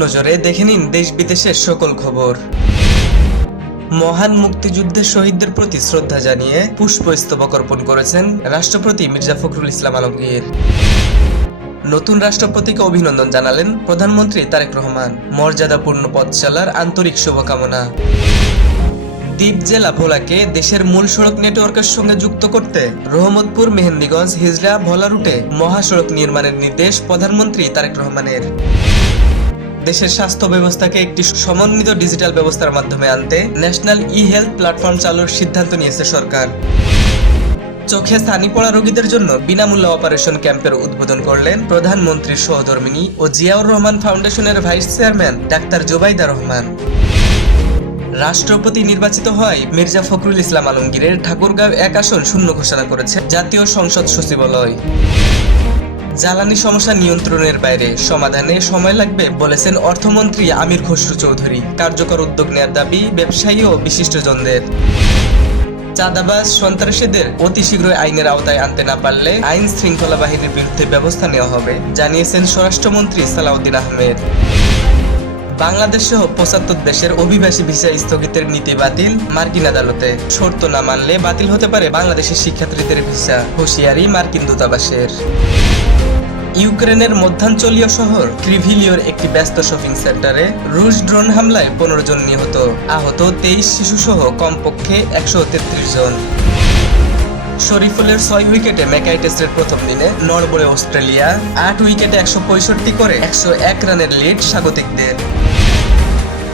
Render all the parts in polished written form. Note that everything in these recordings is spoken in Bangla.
নজরে দেখে নিন দেশ বিদেশের সকল খবর। মহান মুক্তিযুদ্ধের শহীদদের প্রতি শ্রদ্ধা জানিয়ে পুষ্পস্তবক অর্পণ করেছেন রাষ্ট্রপতি মির্জা ফখরুল ইসলাম আলমগীর। নতুন রাষ্ট্রপতিকে অভিনন্দন জানালেন প্রধানমন্ত্রী তারেক রহমান। মর্যাদাপূর্ণ পথ চলার আন্তরিক শুভকামনা। দ্বীপ জেলা ভোলাকে দেশের মূল সড়ক নেটওয়ার্কের সঙ্গে যুক্ত করতে রহমতপুর, মেহেন্দিগঞ্জ, হিজলা, ভোলা রুটে মহাসড়ক নির্মাণের নির্দেশ প্রধানমন্ত্রী তারেক রহমানের। দেশের স্বাস্থ্য ব্যবস্থাকে একটি সমন্বিত ডিজিটাল ব্যবস্থার মাধ্যমে আনতে ন্যাশনাল ই-হেলথ প্ল্যাটফর্ম চালুর সিদ্ধান্ত নিয়েছে সরকার। চোখে ছানি পড়া রোগীদের জন্য বিনামূল্যে অপারেশন ক্যাম্পের উদ্বোধন করলেন প্রধানমন্ত্রীর সহধর্মিণী ও জিয়াউর রহমান ফাউন্ডেশনের vice chairman doctor Zubaida Rahman. রাষ্ট্রপতি নির্বাচিত হয় মির্জা ফখরুল ইসলাম আলমগীরের ঠাকুরগাঁও 1 আসন শূন্য ঘোষণা করেছে জাতীয় সংসদ সচিবালয়। জ্বালানি সমস্যা নিয়ন্ত্রণের বাইরে সমাধানে সময় লাগবে বলেছেন অর্থমন্ত্রী আমির খসরু চৌধুরী। কার্যকর উদ্যোগ নেওয়ার দাবি ব্যবসায়ী ও বিশিষ্টজনদের। চাঁদাবাজ সন্ত্রাসীদের অতি শীঘ্রই আইনের আওতায় আনতে না পারলে আইন শৃঙ্খলা বাহিনীর বিরুদ্ধে ব্যবস্থা নেওয়া হবে জানিয়েছেন স্বরাষ্ট্রমন্ত্রী সালাউদ্দিন আহমেদ। বাংলাদেশ সহ 75 দেশের অভিবাসী ভিসা স্থগিতের নীতি বাতিল মার্কিন আদালতে। শর্ত না মানলে বাতিল হতে পারে বাংলাদেশের শিক্ষার্থীদের ভিসা, হুঁশিয়ারি মার্কিন দূতাবাসের। ইউক্রেনের মধ্যাঞ্চলীয় শহর ক্রিভিলিওর একটি ব্যস্ত শপিং সেন্টারে রুশ ড্রোন হামলায় 15 জন নিহত, আহত 23 শিশু সহ কমপক্ষে 133 জন। শরীফুলের 6 উইকেটে ম্যাকাই টেস্টের প্রথম দিনে নড়বড়ে অস্ট্রেলিয়া। 8 উইকেটে 165 করে 101 রানের লিড স্বাগতিকদের।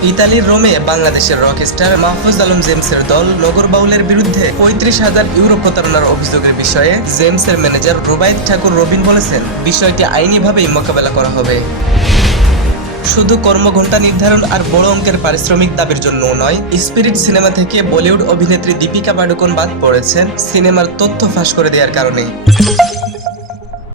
ইতালির রোমে বাংলাদেশের রকস্টার মাহফুজ আলম জেমসের দল নগর বাউলের বিরুদ্ধে 35,000 ইউরো প্রতারণার অভিযোগের বিষয়ে জেমসের ম্যানেজার রুবাইদ ঠাকুর রবিন বলেছেন, বিষয়টি আইনিভাবেই মোকাবেলা করা হবে। শুধু কর্মঘণ্টা নির্ধারণ আর বড় অঙ্কের পারিশ্রমিক দাবির জন্যও নয়, স্পিরিট সিনেমা থেকে বলিউড অভিনেত্রী দীপিকা পাডুকোন বাদ পড়েছেন সিনেমার তথ্য ফাঁস করে দেওয়ার কারণে।